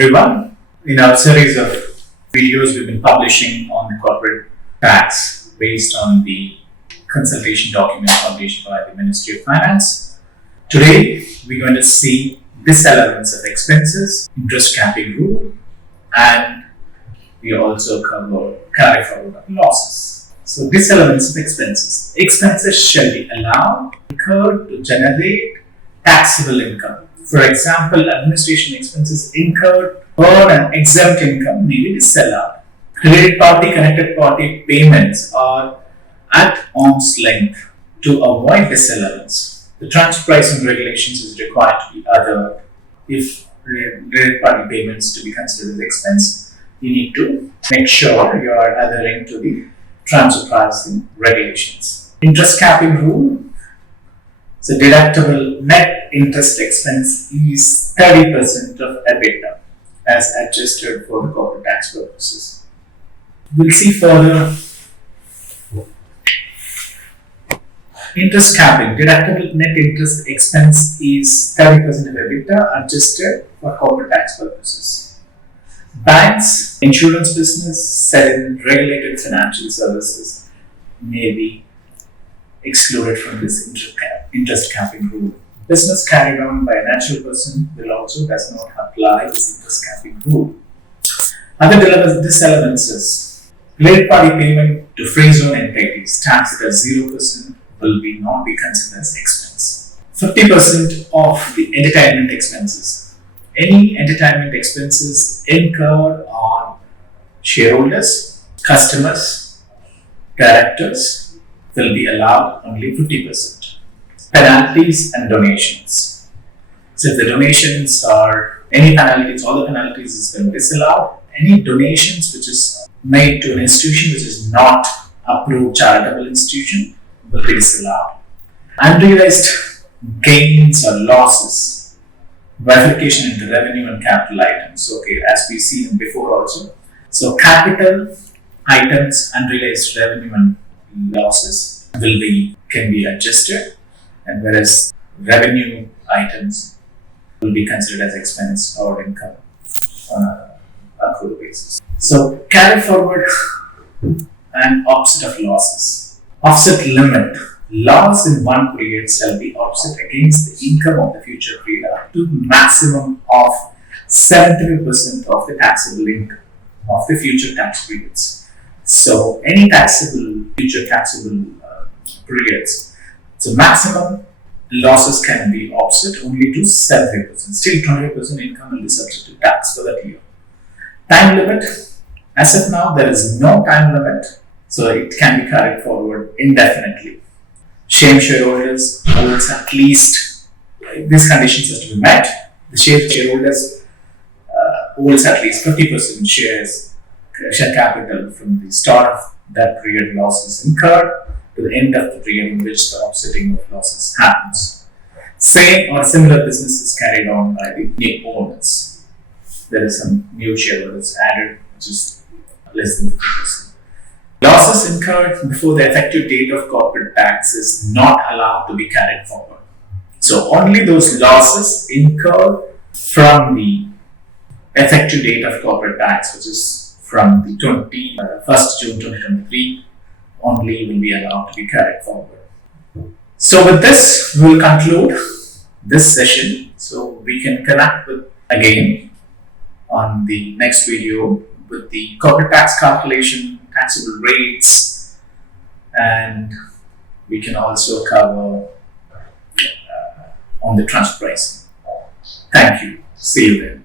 everyone. In our series of videos we've been publishing on the corporate tax based on the consultation document published by the Ministry of Finance. Today we're going to see disallowance of expenses, interest capping rule, and we also cover carry forward of losses. So disallowance of expenses. Expenses shall be allowed incurred to generate taxable income. For example, administration expenses incurred or an exempt income may be disallowed. Related party, connected party payments are at arm's length to avoid disallowance. The transfer pricing regulations is required to be other. If related party payments to be considered as expense, you need to make sure you are adhering to the transfer pricing regulations. Interest capping rule. So deductible net interest expense is 30% of EBITDA as adjusted for the corporate tax purposes. We'll see further. Interest capping. Deductible net interest expense is 30% of EBITDA adjusted for corporate tax purposes. Banks, insurance business, certain regulated financial services may be excluded from this interest capping rule. Business carried on by a natural person will also does not apply this interest capping rule. Other disallowances. Related party payment to free zone entities taxed at 0% will not be considered as expense. 50% of the entertainment expenses. Any entertainment expenses incurred on shareholders, customers, directors will be allowed only 50%. Penalties and donations. So if the donations are any penalties, all the penalties is going to be disallowed. Any donations which is made to an institution which is not approved charitable institution will be disallowed. Unrealized gains or losses, bifurcation into revenue and capital items. Okay, as we seen before also. So capital items, unrealized revenue and losses can be adjusted, and whereas revenue items will be considered as expense or income on an accrual basis. So carry forward and offset of losses. Offset limit. Loss in one period shall be offset against the income of the future period up to maximum of 70% of the taxable income of the future tax periods. So any future taxable periods, so maximum losses can be offset only to 70%. Still 20% income will be subject to tax for that year. Time limit. As of now, there is no time limit, so it can be carried forward indefinitely. Shareholders holds at least, these conditions have to be met. The shareholders holds at least 50% share capital from the start of that period losses incurred to the end of the period in which the offsetting of losses happens. Same or similar business is carried on by the new owners. There is some new shareholders added, which is less than 50%. Losses incurred before the effective date of corporate tax is not allowed to be carried forward. So only those losses incurred from the effective date of corporate tax, which is from the 1st June 2023, only will be allowed to be carried forward. So with this, we will conclude this session. So we can connect again on the next video with the corporate tax calculation, taxable rates, and we can also cover on the transfer pricing. Thank you. See you there.